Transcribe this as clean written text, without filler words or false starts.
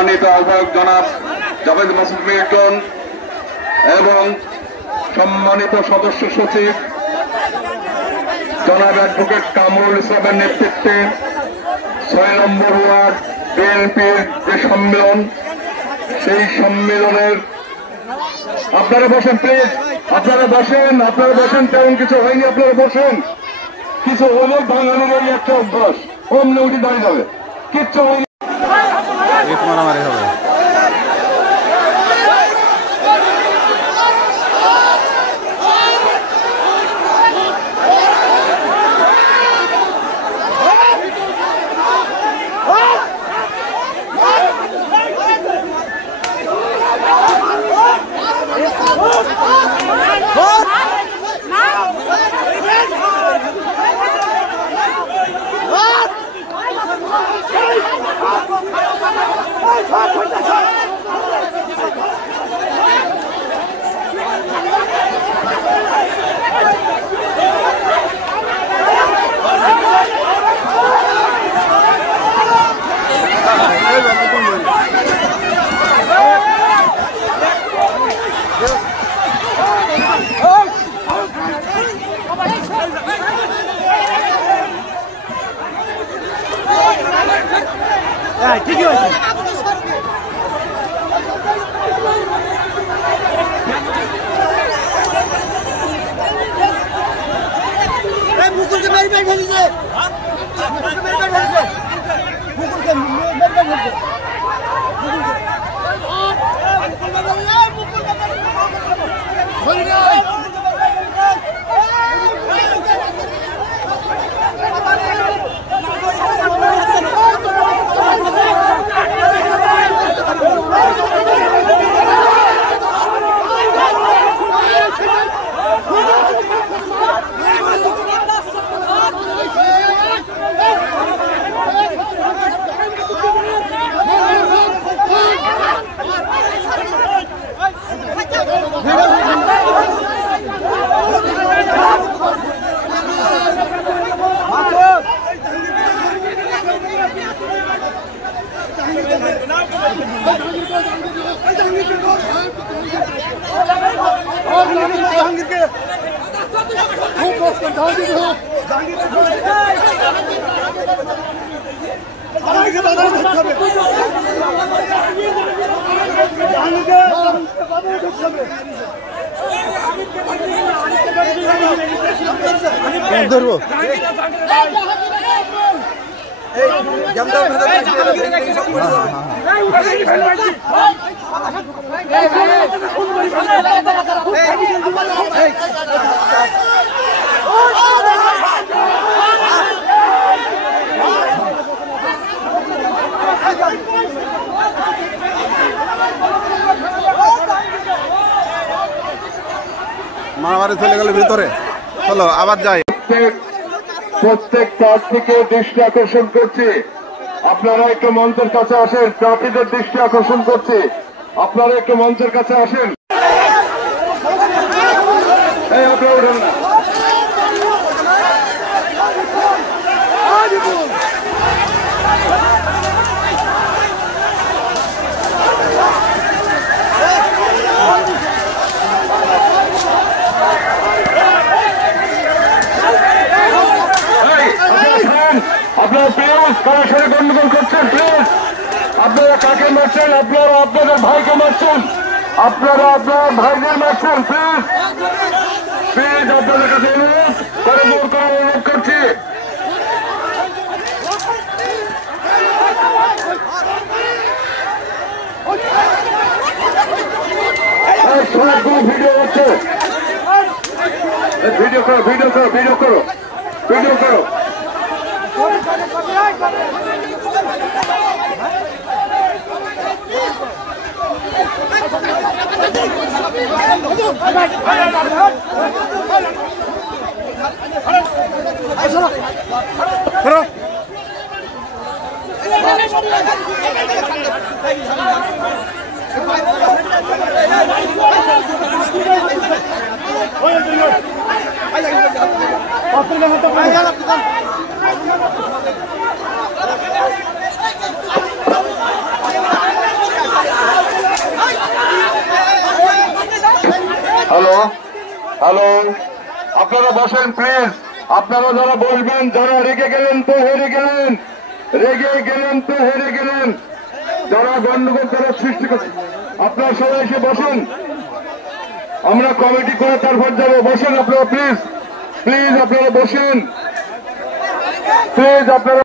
সম্মানিত আহ্বায়ক জনাব জাভেদ মাসুদ মিল্টন এবং সম্মানিত সদস্য সচিব জনাব অ্যাডভোকেট কামরুল ইসলামের নেতৃত্বে ৬ নম্বর ওয়ার্ড বিএনপির যে সম্মেলন, সেই সম্মেলনের আপনারা বসেন প্লিজ, আপনারা বসেন, তেমন কিছু হয়নি, আপনারা বসেন। কিছু হলে ভাঙানোর ওই একটা অভ্যাস, অন্য উঠে দাঁড়িয়ে যাবে, কিচ্ছু হয়নি। মারামারি হবে। ঠিকই হয়েছে। মুকুলকে মেরে মেরে ফেলেছে, মুকুলকে মেরে মেরে ফেলেছে, মুকুলকে মেরে মেরে ফেলেছে, ধরবো মারামারি চলে গেল ভিতরে। চলো আবার যাই। প্রত্যেক প্রার্থীকে দৃষ্টি আকর্ষণ করছি, আপনারা একটু মঞ্চের কাছে আসেন। প্রার্থীদের দৃষ্টি আকর্ষণ করছি, আপনারা একটু মঞ্চের কাছে আসেন। এই আপনারা উঠেন না। আপনারা প্লিজ কারোর সাথে গন্ডগোল করছেন, প্লিজ আপনারা কাকে মারছেন? আপনারা আপনাদের ভাইকে মারছেন, আপনারা আপনার ভাইদের মারছেন। প্লিজ প্লিজ আপনাদের কাছে অনুরোধ করে জোর করে অনুরোধ করছি। সবগুলো ভিডিও হচ্ছে, ভিডিও করো, ভিডিও করো, ভিডিও করো, ভিডিও করো। হ্যালো হ্যালো, আপনারা বসেন প্লিজ। আপনারা যারা বসবেন, যারা রেগে গেলেন তো হেরে গেলেন, যারা গন্ডগোল করার সৃষ্টি করছে, আপনারা সবাই এসে বসেন। আমরা কমিটি করে তারপর যাবো। বসেন আপনারা প্লিজ, আপনারা বসেন প্লিজ, আপনারা